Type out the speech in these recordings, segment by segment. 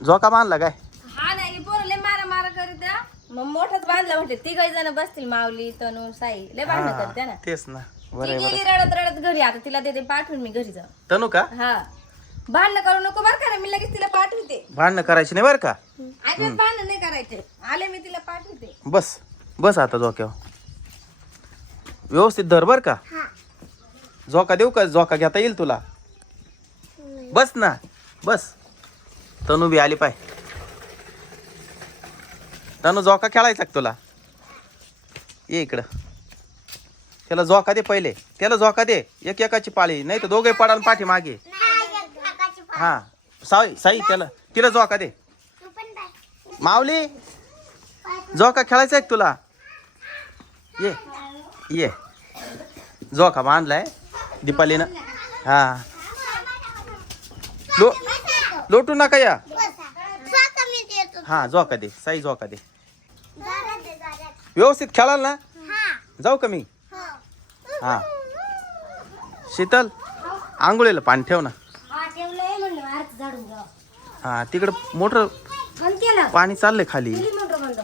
झोका बांधला काय? हा नाही पोरं लय मारा मारा करीत हा. मग मोठंच बांधलं म्हटले तिघही जण बसतील माऊली तनू साई. लय भांडण हा, करते ना तेच ना. ती बरं आहे, बरं गेली रडत रडत घरी आता तिला देते पाठवून मी घरी आहे. तनू का? हा. भांडणं करू नको बरं का रे, मी लगेच तिला पाठवते. भांडणं करायची नाही बरं का? अजिबात भांडण नाही करायचे. आले मी तिला पाठवते. बस बस आता झोक्यावर. व्यवस्थित धर बर का? झोका देऊ का? झोका घेता येईल तुला? बस ना. बस. तनू बी आली पाय. तनू झोका खेळायचा तुला? ये इकडं. त्याला झोका दे पहिले. त्याला झोका दे. एक एकाची पाळी. नाही तर दोघे पडाल पाठी मागे हा. साई साई त्याला तिला झोका दे. माऊली झोका खेळायचा आहे तुला? ये. ये. झोका बांधलाय. दीपालीनं. हा. लो लोटू नका या. हा झोका दे. साई झोका दे. व्यवस्थित खेळाल ना? जाऊ का मी? हा. शीतल आंघोळीला पाणी ठेव ना. हा हा तिकडं मोटर बंद केलं. पाणी चाललंय खाली. केली मोटर बंद.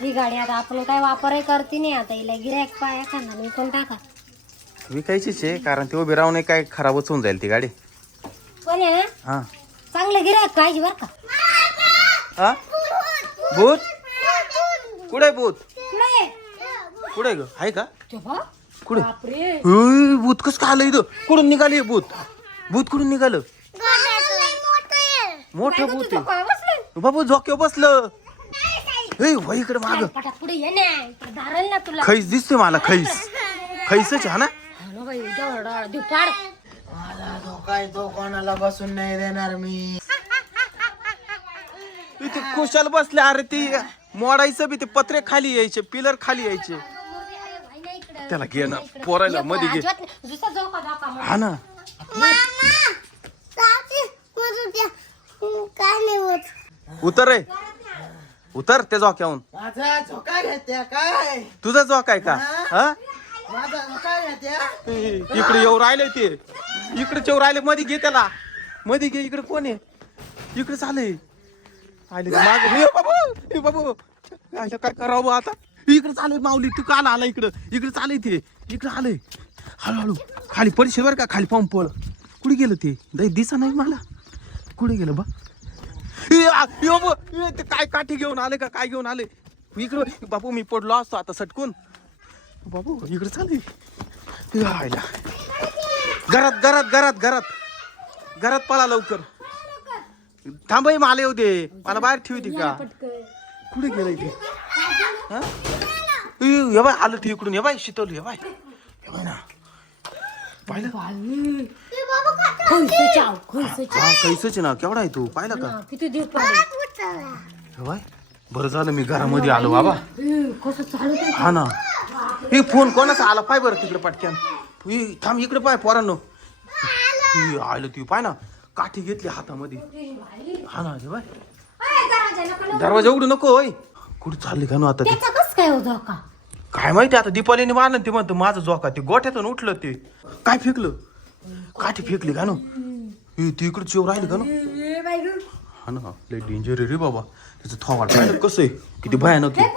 ही गाडी आता आपण काय वापरही करते नाही आता हिला गिरायक पाय एखादा मी कोण टाका. विकायचीच आहे कारण ते उभी राहून काय खराबच होऊन जाईल ती गाडी. कोण आहे हा. चांगलं गिरायक पाहिजे बर का. हा? भूत? कुठे भूत? कुठे कुठे ग? आहे का? कुठे? बापरे. भूत कस काय आलं इथं? कुठून निघाले भूत? भूत कुठून निघालं? मोठं भूत आहे. बाबू झोक्यावर बसलं. ए वय इकडे माग. पुढे ये ना इकडे धारेल ना तुला. खैस दिसते मला खैस. खैसच हा ना? हा ना बाई डोळा देऊ पाड. मला धोका तो कोणाला बसून नाही देणार मी. इथे कुशाल बसले अरे ती मोडायचं बी ते पत्रे खाली यायचे पिलर खाली यायचे. त्याला घे ना पोरायला मध्ये घे. हा ना. उतर रे. उतर त्या झोक्याहून माझा झोका घेत्या काय? तुझा झोक आहे का? हा? माझा झोका घेत्या? ए, इकडे येऊ राहिले ते. इकडे येऊ राहिले मध्ये घे त्याला. मध्ये घे इकडे कोण आहे? इकडे चालय. आले ते मागे. बाबू ए बाबू. आयला काय करावं आता? इकडे चालू माऊली तू काल आला इकडं? इकडे चालू ते. इकडे आलंय. हळूहळू. खाली पडशील बरं का? खाली पंप कुठे गेलं ते? दाई दिसा नाही मला. कुठे गेलं बा? ते काय काठी घेऊन आले का? काय घेऊन आले? इकडं बापू मी पडलो असतो आता सटकून. बाबू इकडे चालू आयला. घरात घरात घरात घरात. घरात पळा लवकर. थांबई मला येऊ दे. मला बाहेर ठेवते का? कुठे गेलं ते हा? बाय आलं ते इकडून. ये बाय शीतल ये बाय ये बाय ना. पाहिलं हा कैसच ना. केवढा आहे तू? पाहिलं का? किती दिवस पडले? हे बाय बरं झालं मी घरामध्ये आलो बाबा. कसं चालू हा ना. हे फोन कोणाचा आला? पाय बरं तिकडे पटक्यान. थांब इकडे पाय पोरांनो. ए, आलं ती पाय ना. काठी घेतली हातामध्ये. हा ना हे बाय. दरवाजा उघडू नको होय. कुठे चालली का नु आता ते? त्याचा कस काय हो झोका काय माहिती आता दीपालीने मारलं ते म्हणतं माझं झोका ते गोठ्यातून उठलं ते. काय फेकलं? काठी फेकली का नु? ए, ती इकडे चिव राहिली का नु? हा ना लय डेंजर रे बाबा. त्याचं थोवाड पाहिलं कसं आहे? किती भयानक आहे.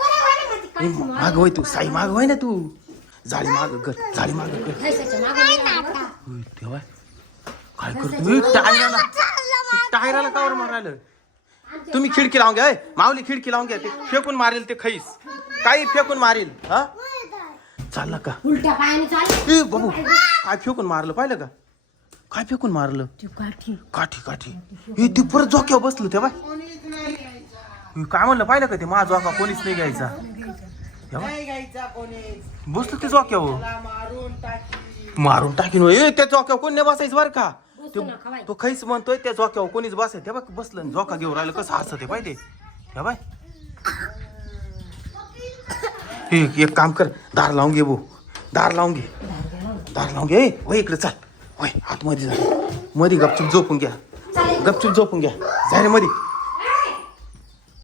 ए, माग होय तू साई माग होय ना तू. जाळी माग कर जाळी माग कर. मागं काय करतो टायराला टायराला कावर मारायला तुम्ही खिडकी लावून घ्या ए, माऊली खिडकी लावून घ्या ते फेकून मारेल ते खैस. काही फेकून मारेल हा? चालला का? उलट्या पायाने चाल. ए बाबू काय फेकून मारलं पाहिलं का? काय फेकून मारलं? तू काठी. काठी काठी. ए ते परत झोक्यावर बसलं ते बाय. काय म्हणलं पाहिलं का ते? माझा झोका कोणीच नाही घ्यायचा. हे बाय, नाही घ्यायचा कोणीच बसलं ते झोक्यावर. मारून टाकी. मारून टाकीन होय. ए त्या झोक्यावर कोण नाही बसायचं बरं का? बसू ना खवाय तो खैस म्हणतोय त्या झोक्यावर कोणीच बसाय ते बघ बसलं आणि झोका घेऊन राहिलं कसं हसत आहे पाहिजे हे बाय. एक एक काम कर दार लावून घे भाऊ. दार लावून घे. दार लावून घे. वय इकडे चाल. वय आतमध्ये जा. मध्ये गपचूप झोपून घ्या. गपचूप झोपून घ्या. जा रे मध्ये